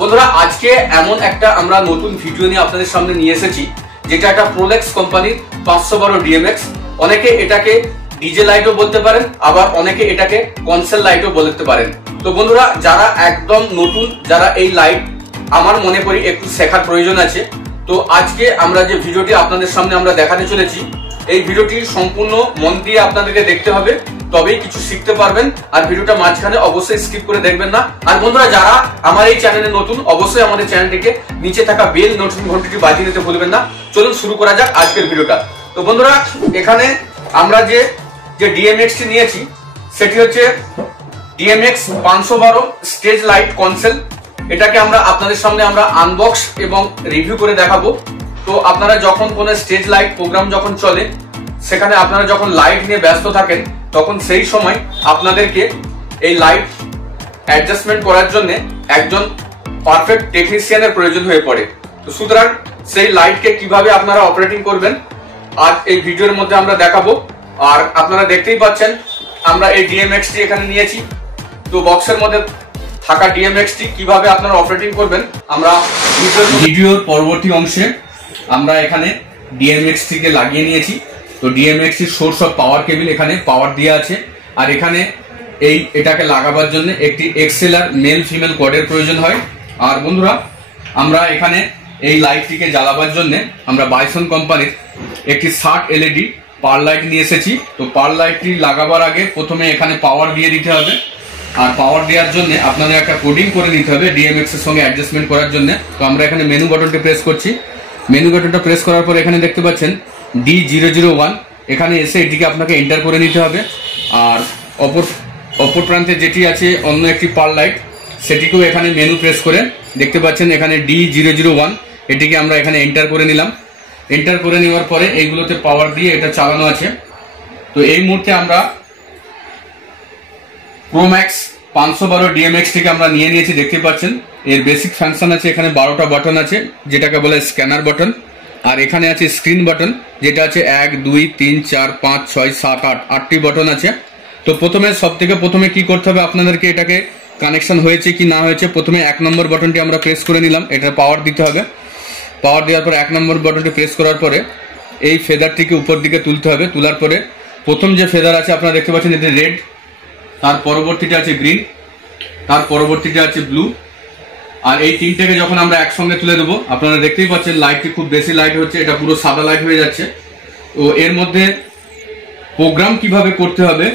বন্ধুরা আজকে এমন একটা আমরা নতুন ভিডিও নিয়ে আপনাদের সামনে নিয়ে এসেছি, যেটা একটা প্রোলেক্স কোম্পানির 512 ডিএমএক্স। অনেকে এটাকে ডিজে লাইটও বলতে পারেন, আবার অনেকে এটাকে কনসেল লাইটও বলতে পারেন। তো বন্ধুরা যারা একদম নতুন, যারা এই লাইট আমার মনে করি একটু শেখার প্রয়োজন আছে, তো আজকে আমরা যে ভিডিওটি আপনাদের সামনে আমরা দেখাতে চলেছি, এই ভিডিওটি সম্পূর্ণ মন দিয়ে আপনাদেরকে দেখতে হবে, তবেই কিছু শিখতে পারবেন। আর ভিডিওটা মাঝখানে অবশ্যই স্কিপ করে দেখবেন না। আর বন্ধুরা যারা আমার এই চ্যানেলে নতুন, অবশ্যই আমাদের চ্যানেলটিকে নিচে থাকা বেল নোটিফিকেশন ঘন্টিটি বাজিয়ে দিতে ভুলবেন না। চলুন শুরু করা যাক আজকের ভিডিওটা। তো বন্ধুরা এখানে আমরা যে ডিএমএক্সটি নিয়েছি সেটি হচ্ছে ডিএমএক্স 512 স্টেজ লাইট কনসেল। এটাকে আমরা আপনাদের সামনে আমরা আনবক্স এবং রিভিউ করে দেখাবো। তো আপনারা যখন কোনো স্টেজ লাইট প্রোগ্রাম যখন চলে, সেখানে আপনারা যখন লাইট নিয়ে ব্যস্ত থাকেন, তখন সেই সময় আপনাদেরকে এই লাইট অ্যাডজাস্টমেন্ট করার জন্য একজন পারফেক্ট টেকনিশিয়ানের প্রয়োজন হয়ে পড়ে। তো সুতরাং সেই লাইটকে কিভাবে আপনারা অপারেটিং করবেন আজ এই ভিডিওর মধ্যে আমরা দেখাবো। আর আপনারা দেখতেই পাচ্ছেন আমরা এই ডিএমএক্সটি এখানে নিয়েছি। তো বক্সের মধ্যে থাকা ডিএমএক্সটি কিভাবে আপনারা অপারেটিং করবেন আমরা ভিডিওর পরবর্তী অংশে আমরা এখানে ডিএমএক্সটিকে লাগিয়ে নিয়েছি। তো ডিএমএক্স এর সোর্স অফ পাওয়ার কেবল এখানে পাওয়ার দেওয়া আছে। আর এখানে এটাকে লাগাবার জন্য একটি এক্সএলআর মেল ফিমেল কর্ডের প্রয়োজন হয়। আর বন্ধুরা আমরা এখানে এই লাইটটিকে জ্বালাবার জন্য আমরা বাইসন কোম্পানির একটি 60 এলইডি পার লাইট নিয়ে এসেছি। তো পার লাইটটি লাগাবার আগে প্রথমে এখানে পাওয়ার দিয়ে দিতে হবে। আর পাওয়ার দেওয়ার জন্য আপনাদের একটা কোডিং করে নিতে হবে ডিএমএক্স এর সঙ্গে অ্যাডজাস্টমেন্ট করার জন্য। তো আমরা এখানে মেনু বাটনটি প্রেস করছি। মেনু বাটনটা প্রেস করার পর এখানে দেখতে পাচ্ছেন D001, এখানে এসে এটিকে আপনাকে এন্টার করে নিতে হবে। আর অপর প্রান্তে যেটি আছে অন্য একটি পার লাইট, সেটিকেও এখানে মেনু প্রেস করে দেখতে পাচ্ছেন এখানে D001, এটিকে আমরা এখানে এন্টার করে নিলাম। এন্টার করে নেওয়ার পরে এইগুলোতে পাওয়ার দিয়ে এটা চালানো আছে। তো এই মুহূর্তে আমরা প্রোম্যাক্স 512 ডিএমএক্সটিকে আমরা নিয়ে নিয়েছি। দেখতে পাচ্ছেন এর বেসিক ফাংশন আছে, এখানে 12টা বাটন আছে যেটাকে বলে স্ক্যানার বাটন। আর এখানে আছে স্ক্রিন বাটন, যেটা আছে 1 2 3 4 5 6 7 8 8টি বাটন আছে। তো প্রথমে কি করতে হবে আপনাদেরকে, এটাকে কানেকশন হয়েছে কি না হয়েছে, প্রথমে 1 নম্বর বাটনটি আমরা প্রেস করে নিলাম। এটা পাওয়ার দিতে হবে। পাওয়ার দেওয়ার পর 1 নম্বর বাটনটি প্রেস করার পরে এই ফেদারটিকে উপর দিকে তুলতে হবে। তোলার পরে প্রথম যে ফেদার আছে আপনারা দেখতে পাচ্ছেন এটা রেড, তার পরবর্তীটা আছে গ্রিন, তার পরবর্তীটা আছে ব্লু। আর এই তিনটাকে যখন আমরা একসঙ্গে তুলে দেবো, আপনারা দেখতেই পাচ্ছেন লাইটটি খুব বেশি লাইট হচ্ছে, এটা পুরো সাদা লাইট হয়ে যাচ্ছে। তো এর মধ্যে প্রোগ্রাম কিভাবে করতে হবে,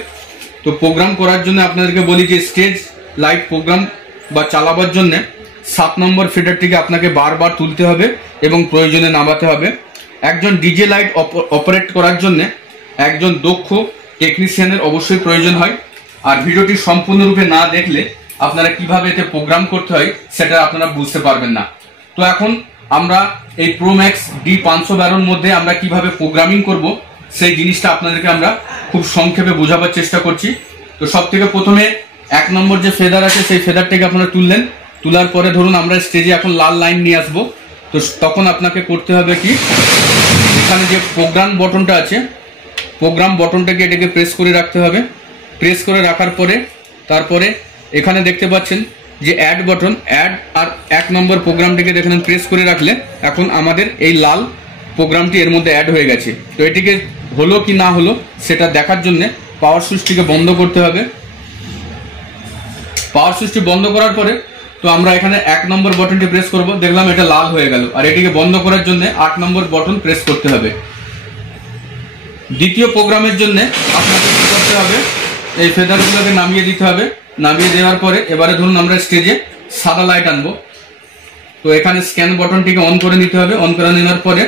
তো প্রোগ্রাম করার জন্য আপনাদেরকে বলি যে স্টেজ লাইট প্রোগ্রাম বা চালাবার জন্য 7 নম্বর ফিডারটিকে আপনাকে বারবার তুলতে হবে এবং প্রয়োজনে নামাতে হবে। একজন ডিজে লাইট অপারেট করার জন্য একজন দক্ষ টেকনিশিয়ানের অবশ্যই প্রয়োজন হয়। আর ভিডিওটি সম্পূর্ণরূপে না দেখলে আপনারা কিভাবে এতে প্রোগ্রাম করতে হয় সেটা আপনারা বুঝতে পারবেন না। তো এখন আমরা এই প্রোম্যাক্স D512 মধ্যে আমরা কিভাবে প্রোগ্রামিং করব সেই জিনিসটা আপনাদেরকে আমরা খুব সংক্ষেপে বোঝাবার চেষ্টা করছি। তো সব থেকে প্রথমে 1 নম্বর যে ফেদার আছে সেই ফেদারটাকে আপনারা তুললেন। তোলার পরে ধরুন আমরা স্টেজে এখন লাল লাইন নিয়ে আসবো। তো তখন আপনাকে করতে হবে কি, এখানে যে প্রোগ্রাম বটনটা আছে, প্রোগ্রাম বটনটাকে এটাকে প্রেস করে রাখতে হবে। প্রেস করে রাখার পরে তারপরে এখানে দেখতে পাচ্ছেন যে অ্যাড বটন, অ্যাড আর 1 নম্বর প্রোগ্রামটিকে দেখেন প্রেস করে রাখলে এখন আমাদের এই লাল প্রোগ্রামটি এর মধ্যে অ্যাড হয়ে গেছে। তো এটিকে হলো কি না হলো সেটা দেখার জন্য পাওয়ার সুইচটিকে বন্ধ করতে হবে। পাওয়ার সুইচটি বন্ধ করার পরে তো আমরা এখানে 1 নম্বর বটনটি প্রেস করব, দেখলাম এটা লাল হয়ে গেল। আর এটিকে বন্ধ করার জন্য 8 নম্বর বটন প্রেস করতে হবে। দ্বিতীয় প্রোগ্রামের জন্য আপনাকে কি করতে হবে, এই ফেদারগুলোকে নামিয়ে দিতে হবে। নামিয়ে দেওয়ার পরে এবারে ধরুন আমরা স্টেজে সাদা লাইট আনবো। তো এখানে স্ক্যান বটনটিকে অন করে নিতে হবে। অন করে নেওয়ার পরে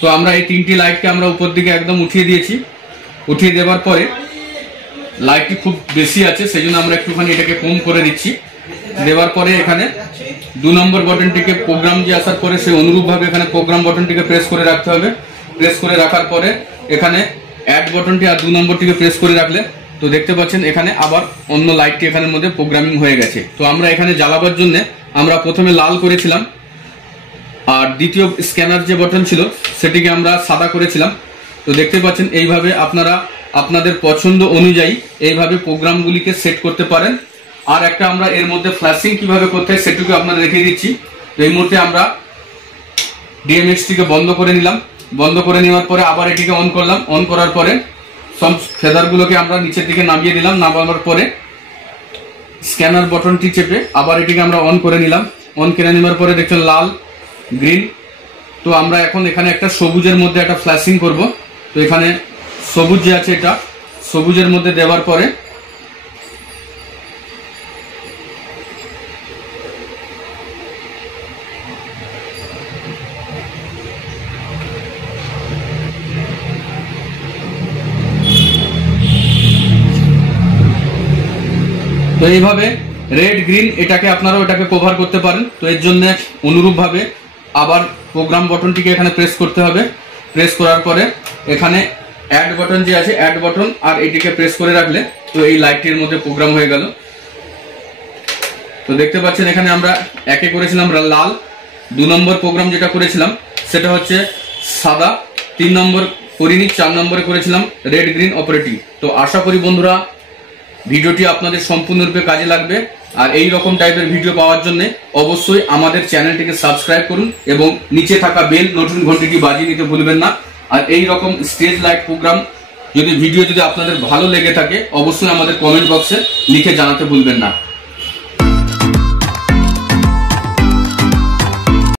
তো আমরা এই 3টি লাইটকে আমরা উপর দিকে একদম উঠিয়ে দিয়েছি। উঠিয়ে দেওয়ার পরে লাইটটি খুব বেশি আছে, সেই জন্য আমরা একটুখানি এটাকে কম করে দিচ্ছি। দেওয়ার পরে এখানে 2 নম্বর বটনটিকে প্রোগ্রাম যে আসার পরে সেই অনুরূপভাবে এখানে প্রোগ্রাম বটনটিকে প্রেস করে রাখতে হবে। প্রেস করে রাখার পরে এখানে অ্যাড বটনটি আর 2 নম্বরটিকে প্রেস করে রাখলে তো দেখতে পাচ্ছেন এখানে আবার অন্য লাইটটি এখানের মধ্যে প্রোগ্রামিং হয়ে গেছে। তো আমরা এখানে জ্বালাবার জন্য আমরা প্রথমে লাল করেছিলাম, আর দ্বিতীয় স্ক্যানার যে বটন ছিল সেটিকে আমরা সাদা করেছিলাম। তো দেখতে পাচ্ছেন এইভাবে আপনারা আপনাদের পছন্দ অনুযায়ী এইভাবে প্রোগ্রামগুলিকে সেট করতে পারেন। আর একটা আমরা এর মধ্যে ফ্ল্যাশিং কিভাবে করতে হয় সেটুকু আপনারা দেখিয়ে দিচ্ছি। তো এই মুহূর্তে আমরা DMX টিকে বন্ধ করে নিলাম। বন্ধ করে নেওয়ার পরে আবার এটিকে অন করলাম। অন করার পরে সব ফেদারগুলোকে আমরা নিচের দিকে নামিয়ে দিলাম। নামানোর পরে স্ক্যানার বাটনটি চেপে আবার এটিকে আমরা অন করে নিলাম। অন করে নেওয়ার পরে দেখছেন লাল, গ্রিন। তো আমরা এখন এখানে একটা সবুজের মধ্যে একটা ফ্ল্যাশিং করব। তো এখানে সবুজ যে আছে এটা সবুজের মধ্যে দেওয়ার পরে তো এইভাবে রেড গ্রিন এটাকে আপনারা ওটাকে কভার করতে পারেন। তো এর জন্য অনুরূপ ভাবে আবার প্রোগ্রাম বাটনটিকে এখানে প্রেস করতে হবে। প্রেস করার পরে এখানে অ্যাড বাটন যে আছে অ্যাড বাটন আর এটিকে প্রেস করে রাখলে তো এই লাইটটির মধ্যে প্রোগ্রাম হয়ে গেল। তো দেখতে পাচ্ছেন এখানে আমরা একে করেছিলাম লাল, 2 নম্বর প্রোগ্রাম যেটা করেছিলাম সেটা হচ্ছে সাদা, 3 নম্বর করিনি, 4 নম্বরে করেছিলাম রেড গ্রিন অপারেটিং। তো আশা করি বন্ধুরা ভিডিওটি আপনাদের সম্পূর্ণরূপে কাজে লাগবে। আর এই রকম টাইপের ভিডিও পাওয়ার জন্য অবশ্যই আমাদের চ্যানেলটিকে সাবস্ক্রাইব করুন এবং নিচে থাকা বেল নোটিফিকেশন ঘন্টিটি বাজিয়ে নিতে ভুলবেন না। আর এই রকম স্টেজ লাইট প্রোগ্রাম ভিডিও যদি আপনাদের ভালো লেগে থাকে অবশ্যই আমাদের কমেন্ট বক্সে লিখে জানাতে ভুলবেন না।